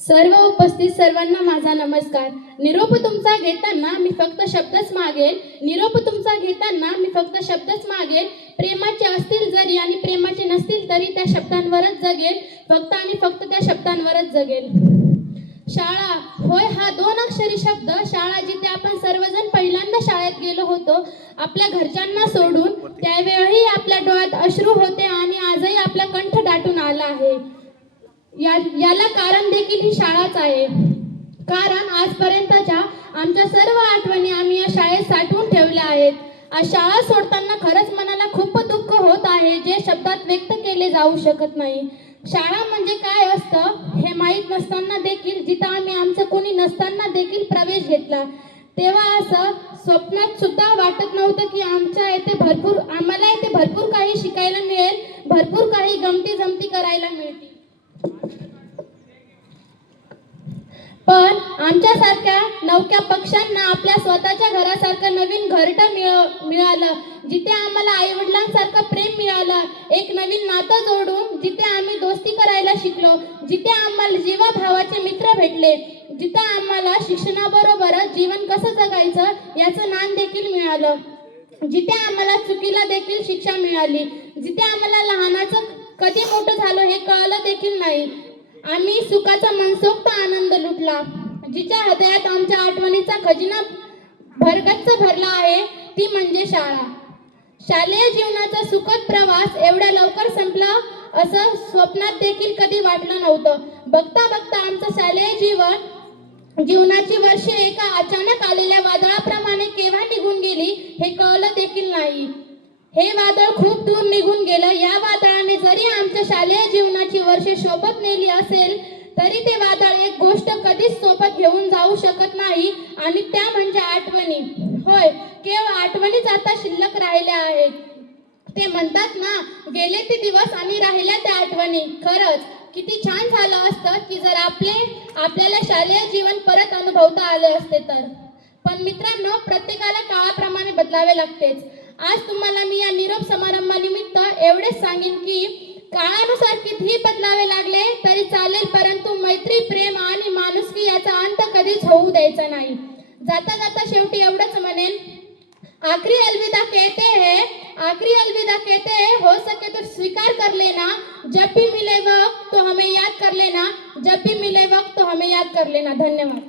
सर्व उपस्थित सर्वांना माझा नमस्कार। निरोप तुमचा घेताना मी फक्त शब्दच मागेल, निरोप तुमचा घेताना मी फक्त शब्दच मागेल। प्रेमाचे असतील जरी आणि प्रेमाचे नसतील तरी त्या शब्दांवरच जगेल, फक्त आणि फक्त त्या शब्दांवरच जगेल। शाळा, होय हा 2 अक्षरी शब्द शाळा, जिथे आपण सर्वजण पहिल्यांदा शाळेत गेलो होतो आपल्या घरच्यांना सोडून। त्यावेळी आपल्या डोळ्यात अश्रू होते आणि आजही आपला कंठ दाटून आला आहे। याला कारण देखील ही शाळाच आहे, कारण आजपर्यंतच्या आमच्या सर्व आठवणी आम्ही या शाळेत साठवून ठेवल्या आहेत। आज शाळा सोडताना खरंच मनाला खूप दुःख होत आहे, जे शब्दात व्यक्त केले जाऊ शकत नाही। शाळा म्हणजे काय असतं हे माहीत नसताना देखील, जिथं आम्ही आमचं कोणी नसताना देखील प्रवेश घेतला, तेव्हा असं स्वप्नात सुद्धा वाटत नव्हतं की आम्हाला इथे भरपूर काही शिकायला मिळेल, भरपूर काही गमती जमती करायला मिळतील। पण आमच्यासारख्या नवख्या पक्षांना आपल्या स्वतःच्या घरासारखं नवीन घरटं मिळालं, जिथे आम्हाला आईवडिलांसारखं प्रेम मिळालं, एक नवीन नातं जोडून जिथे आम्ही दोस्ती करायला शिकलो, जिथे आम्हाला जीवाभावाचे मित्र भेटले, जिथे आम्हाला शिक्षणाबरोबरच जीवन कसं जगायचं याचं ज्ञान देखील मिळालं, जिथे आम्हाला चुकीला देखील शिक्षा मिळाली, जिथे आम्हाला लहानाचं कधी मोठं झालं हे कळलं देखील नाही। आम्ही सुखाचा मनसोक्त आनंद लुटला, जिच्या हृदयात आमच्या आठवणीचा खजिना भरगच्च भरला आहे, ती म्हणजे शाळा। शालेय जीवनाचा सुखद प्रवास एवढ्या लवकर संपला असं स्वप्नात देखील कधी वाटलं नव्हतं। बघता बघता आमचं शालेय जीवनाची वर्षे एका अचानक आलेल्या वादळाप्रमाणे केव्हा निघून गेली हे कळलं देखील नाही। हे वादळ खूप दूर निघून गेलं। या वादळाने जरी आमच्या शालेय जीवनाची वर्षे सोबत नेली असेल, तरी ते वादळ एक गोष्ट कधीच सोबत घेऊन जाऊ शकत नाही, आणि त्या म्हणजे आठवणी। होय, केवळ आठवणीच आता शिल्लक राहिल्या आहेत। ते म्हणतात ना, गेले ते दिवस आणि राहिल्या त्या आठवणी। खरंच किती छान झालं असतं की जर आपल्याला शालेय जीवन परत अनुभवता आले असते तर। पण मित्रांनो, प्रत्येकाला काळाप्रमाणे बदलावे लागतेच। आज तुम्हाला मी या निरोप समारंभानिमित्त एवढेच सांगेन की काळानुसार कितीही बदलावे लागले तरी चालेल, परंतु मैत्री, प्रेम आणि माणुसकी याचा अंत कधीच होऊ द्यायचा नाही। जाता जाता शेवटी एवढंच म्हणेन, आखरी अलविदा कहते हैं, हो सके तो स्वीकार कर लेना, जब भी मिले वक्त तो हमें याद कर लेना, जब भी मिले वक्त तो हमें याद कर लेना। धन्यवाद।